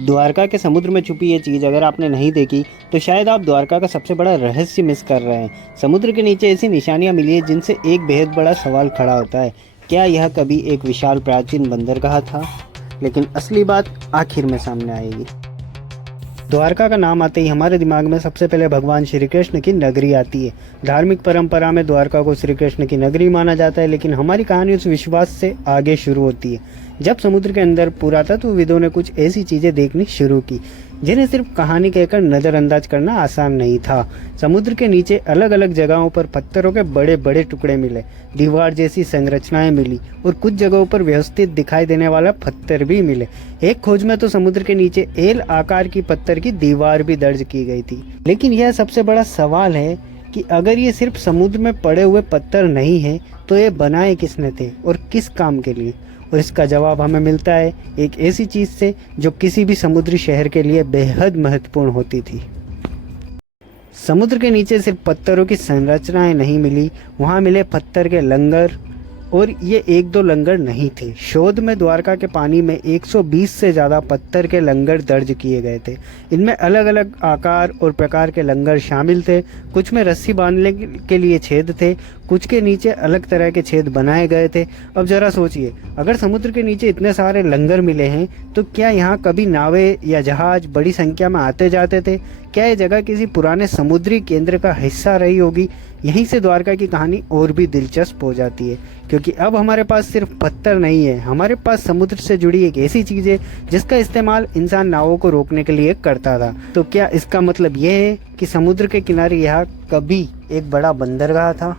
द्वारका के समुद्र में छुपी ये चीज़ अगर आपने नहीं देखी तो शायद आप द्वारका का सबसे बड़ा रहस्य मिस कर रहे हैं। समुद्र के नीचे ऐसी निशानियां मिली है जिनसे एक बेहद बड़ा सवाल खड़ा होता है, क्या यह कभी एक विशाल प्राचीन बंदरगाह था? लेकिन असली बात आखिर में सामने आएगी। द्वारका का नाम आते ही हमारे दिमाग में सबसे पहले भगवान श्री कृष्ण की नगरी आती है। धार्मिक परंपरा में द्वारका को श्री कृष्ण की नगरी माना जाता है, लेकिन हमारी कहानी उस विश्वास से आगे शुरू होती है जब समुद्र के अंदर पुरातत्वविदों ने कुछ ऐसी चीजें देखनी शुरू की जिन्हें सिर्फ कहानी कहकर नज़रअंदाज करना आसान नहीं था। समुद्र के नीचे अलग अलग जगहों पर पत्थरों के बड़े बड़े टुकड़े मिले, दीवार जैसी संरचनाएं मिली और कुछ जगहों पर व्यवस्थित दिखाई देने वाला पत्थर भी मिले। एक खोज में तो समुद्र के नीचे एल आकार की पत्थर की दीवार भी दर्ज की गई थी। लेकिन यह सबसे बड़ा सवाल है कि अगर ये सिर्फ समुद्र में पड़े हुए पत्थर नहीं है तो ये बनाए किसने थे और किस काम के लिए? और इसका जवाब हमें मिलता है एक ऐसी चीज से जो किसी भी समुद्री शहर के लिए बेहद महत्वपूर्ण होती थी। समुद्र के नीचे सिर्फ पत्थरों की संरचनाएं नहीं मिली, वहां मिले पत्थर के लंगर, और ये एक दो लंगर नहीं थे। शोध में द्वारका के पानी में 120 से ज़्यादा पत्थर के लंगर दर्ज किए गए थे। इनमें अलग अलग आकार और प्रकार के लंगर शामिल थे। कुछ में रस्सी बांधने के लिए छेद थे, कुछ के नीचे अलग तरह के छेद बनाए गए थे। अब जरा सोचिए, अगर समुद्र के नीचे इतने सारे लंगर मिले हैं तो क्या यहाँ कभी नावें या जहाज बड़ी संख्या में आते जाते थे? क्या ये जगह किसी पुराने समुद्री केंद्र का हिस्सा रही होगी? यहीं से द्वारका की कहानी और भी दिलचस्प हो जाती है, क्योंकि अब हमारे पास सिर्फ पत्थर नहीं है, हमारे पास समुद्र से जुड़ी एक ऐसी चीज़ है जिसका इस्तेमाल इंसान नावों को रोकने के लिए करता था। तो क्या इसका मतलब यह है कि समुद्र के किनारे यहाँ कभी एक बड़ा बंदरगाह था?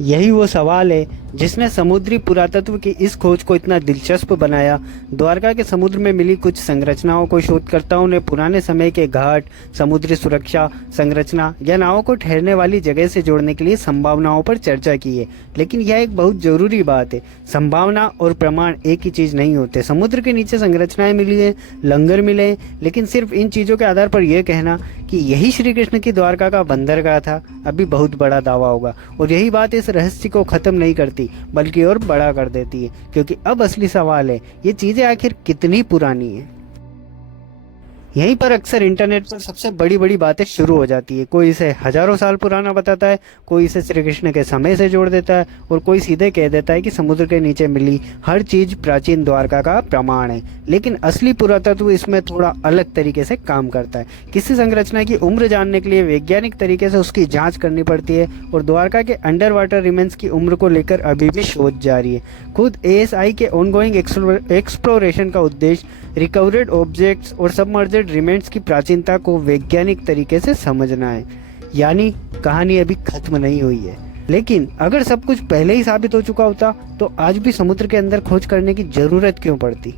यही वो सवाल है जिसने समुद्री पुरातत्व की इस खोज को इतना दिलचस्प बनाया। द्वारका के समुद्र में मिली कुछ संरचनाओं को शोधकर्ताओं ने पुराने समय के घाट, समुद्री सुरक्षा संरचना या नावों को ठहरने वाली जगह से जोड़ने के लिए संभावनाओं पर चर्चा की है। लेकिन यह एक बहुत जरूरी बात है, संभावना और प्रमाण एक ही चीज नहीं होते। समुद्र के नीचे संरचनाएं मिली है, लंगर मिले, लेकिन सिर्फ इन चीजों के आधार पर यह कहना कि यही श्री कृष्ण की द्वारका का बंदरगाह था अभी बहुत बड़ा दावा होगा। और यही बात इस रहस्य को खत्म नहीं करती बल्कि और बड़ा कर देती है, क्योंकि अब असली सवाल है ये चीजें आखिर कितनी पुरानी है। यहीं पर अक्सर इंटरनेट पर सबसे बड़ी बड़ी बातें शुरू हो जाती है। कोई इसे हजारों साल पुराना बताता है, कोई इसे श्री कृष्ण के समय से जोड़ देता है, और कोई सीधे कह देता है कि समुद्र के नीचे मिली हर चीज प्राचीन द्वारका का प्रमाण है। लेकिन असली पुरातत्व इसमें थोड़ा अलग तरीके से काम करता है। किसी संरचना की उम्र जानने के लिए वैज्ञानिक तरीके से उसकी जांच करनी पड़ती है, और द्वारका के अंडर वाटर रिमेन्स की उम्र को लेकर अभी भी शोध जारी है। खुद ASI के ऑनगोइंग एक्सप्लोरेशन का उद्देश्य रिकवर्ड ऑब्जेक्ट्स और सबमर्ज्ड रिमेन्स की प्राचीनता को वैज्ञानिक तरीके से समझना है। यानी कहानी अभी खत्म नहीं हुई है। लेकिन अगर सब कुछ पहले ही साबित हो चुका होता तो आज भी समुद्र के अंदर खोज करने की जरूरत क्यों पड़ती?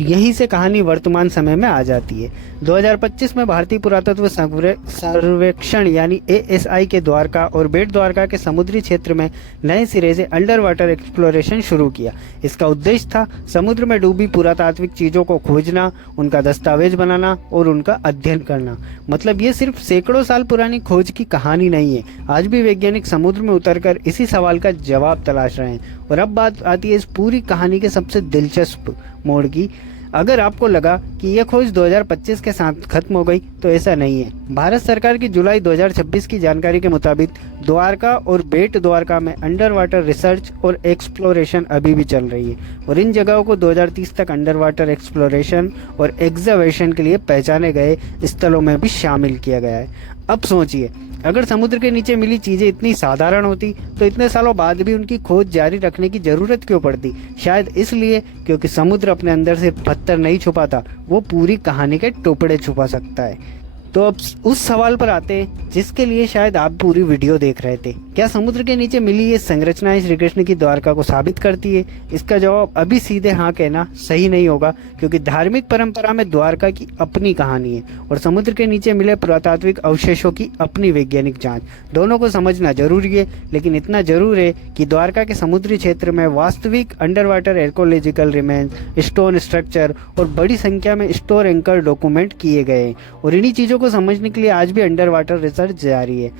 यहीं से कहानी वर्तमान समय में आ जाती है। 2025 में भारतीय पुरातत्व सर्वेक्षण यानी ASI के द्वारका और बेट द्वारका के समुद्री क्षेत्र में नए सिरे से अंडर वाटर एक्सप्लोरेशन शुरू किया। इसका उद्देश्य था समुद्र में डूबी पुरातात्विक चीजों को खोजना, उनका दस्तावेज बनाना और उनका अध्ययन करना। मतलब ये सिर्फ सैकड़ों साल पुरानी खोज की कहानी नहीं है। आज भी वैज्ञानिक समुद्र में उतरकर इसी सवाल का जवाब तलाश रहे हैं। और अब बात आती है इस पूरी कहानी के सबसे दिलचस्प मोड़ की। अगर आपको लगा कि यह खोज 2025 के साथ खत्म हो गई तो ऐसा नहीं है। भारत सरकार की जुलाई 2026 की जानकारी के मुताबिक द्वारका और बेट द्वारका में अंडर वाटर रिसर्च और एक्सप्लोरेशन अभी भी चल रही है, और इन जगहों को 2030 तक अंडर वाटर एक्सप्लोरेशन और एग्जावेशन के लिए पहचाने गए स्थलों में भी शामिल किया गया है। अब सोचिए, अगर समुद्र के नीचे मिली चीजें इतनी साधारण होती तो इतने सालों बाद भी उनकी खोज जारी रखने की जरूरत क्यों पड़ती? शायद इसलिए क्योंकि समुद्र अपने अंदर से पत्थर नहीं छुपाता, वो पूरी कहानी के टुकड़े छुपा सकता है। तो अब उस सवाल पर आते हैं जिसके लिए शायद आप पूरी वीडियो देख रहे थे। क्या समुद्र के नीचे मिली ये संरचनाएं श्री कृष्ण की द्वारका को साबित करती है? इसका जवाब अभी सीधे हाँ कहना सही नहीं होगा, क्योंकि धार्मिक परंपरा में द्वारका की अपनी कहानी है और समुद्र के नीचे मिले पुरातात्विक अवशेषों की अपनी वैज्ञानिक जांच। दोनों को समझना जरूरी है, लेकिन इतना जरूर है कि द्वारका के समुद्री क्षेत्र में वास्तविक under water archaeological remains, stone structure और बड़ी संख्या में स्टोर एंकर डॉक्यूमेंट किए गए, और इन्हीं चीजों को समझने के लिए आज भी अंडर वाटर रिसर्च जारी है।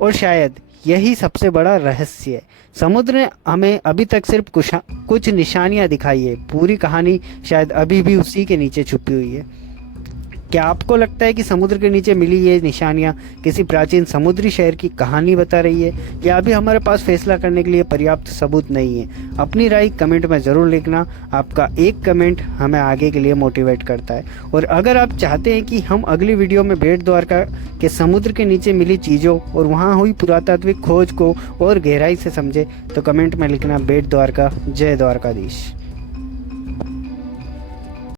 और शायद यही सबसे बड़ा रहस्य है। समुद्र ने हमें अभी तक सिर्फ कुछ निशानियां दिखाई है, पूरी कहानी शायद अभी भी उसी के नीचे छुपी हुई है। क्या आपको लगता है कि समुद्र के नीचे मिली ये निशानियां किसी प्राचीन समुद्री शहर की कहानी बता रही है, या अभी हमारे पास फैसला करने के लिए पर्याप्त सबूत नहीं है? अपनी राय कमेंट में ज़रूर लिखना। आपका एक कमेंट हमें आगे के लिए मोटिवेट करता है। और अगर आप चाहते हैं कि हम अगली वीडियो में बेट द्वारका के समुद्र के नीचे मिली चीज़ों और वहाँ हुई पुरातात्विक खोज को और गहराई से समझे, तो कमेंट में लिखना बेट द्वारका, जय द्वारकाधीश।